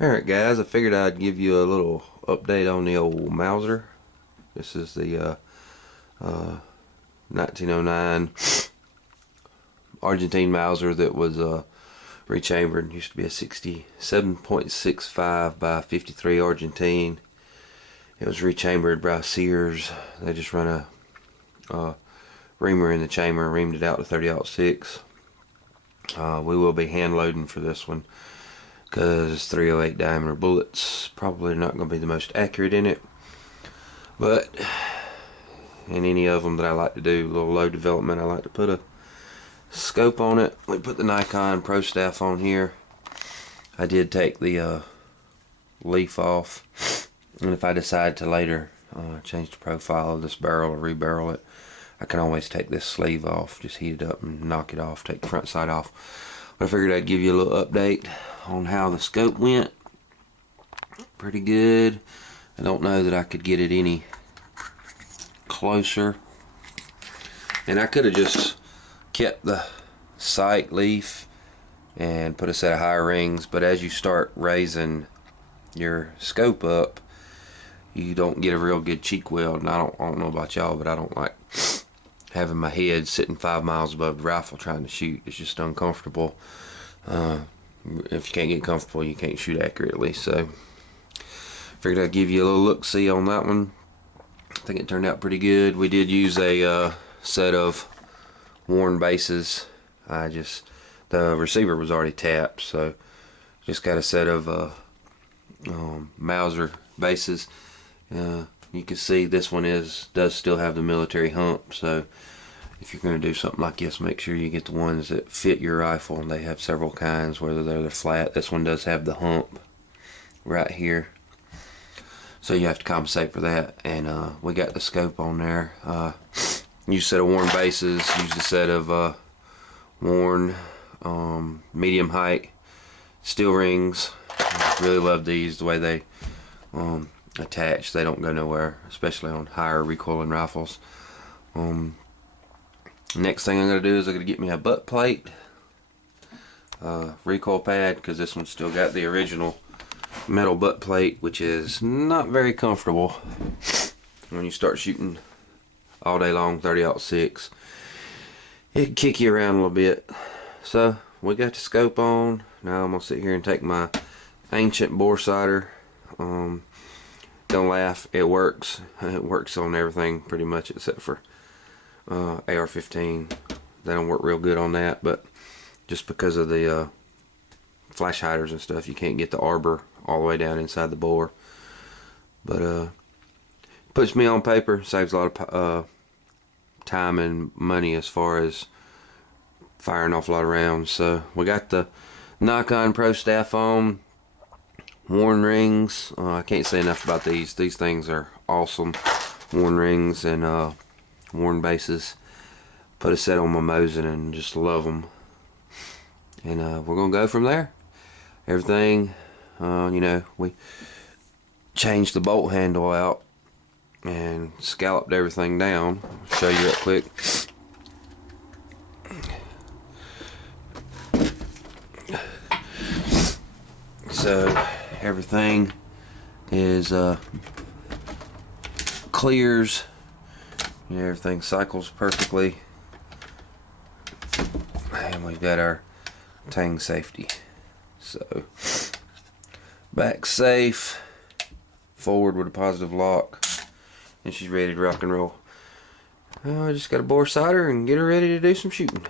Alright guys, I figured I'd give you a little update on the old Mauser. This is the 1909 Argentine Mauser that was rechambered. It used to be a 67.65 by 53 Argentine. It was rechambered by Sears. They just run a reamer in the chamber, reamed it out to 30-06. We will be hand loading for this one, because 308 diameter bullets probably not going to be the most accurate in it, but in any of them that I like to do a little low development, I like to put a scope on it. We put the Nikon Pro Staff on here. I did take the leaf off, and if I decide to later change the profile of this barrel or rebarrel it, I can always take this sleeve off, just heat it up and knock it off, take the front side off. But I figured I'd give you a little update on how the scope went. Pretty good. I don't know that I could get it any closer, and I could have just kept the sight leaf and put a set of higher rings, but as you start raising your scope up, you don't get a real good cheek weld. And I don't know about y'all, but I don't like having my head sitting 5 miles above the rifle trying to shoot. It's just uncomfortable. If you can't get comfortable, you can't shoot accurately. So figured I'd give you a little look-see on that one. I think it turned out pretty good. We did use a set of worn bases. The receiver was already tapped, so just got a set of Mauser bases. You can see this one does still have the military hump, so if you're going to do something like this, make sure you get the ones that fit your rifle, and they have several kinds, whether they're flat. This one does have the hump right here, so you have to compensate for that. And we got the scope on there. Used a set of worn bases, used a set of worn medium height steel rings. Really love these, the way they attach. They don't go nowhere, especially on higher recoiling rifles. Next thing I'm going to do is I'm going to get me a butt plate, recoil pad, because this one's still got the original metal butt plate, which is not very comfortable when you start shooting all day long 30-06. It can kick you around a little bit. So we got the scope on. Now I'm going to sit here and take my ancient bore sighter. Don't laugh, it works. It works on everything pretty much except for AR-15. They don't work real good on that, but just because of the flash hiders and stuff, you can't get the arbor all the way down inside the bore. But puts me on paper, saves a lot of time and money as far as firing off a lot of rounds. So we got the Nikon Pro Staff on, worn rings. I can't say enough about these. These things are awesome. Worn rings and worn bases. Put a set on my Mauser and just love them. And we're gonna go from there. Everything, we changed the bolt handle out and scalloped everything down. I'll show you real quick. So everything is clears. Everything cycles perfectly, and we've got our tang safety. So back safe, forward with a positive lock, and she's ready to rock and roll. I just got to bore sighter and get her ready to do some shooting.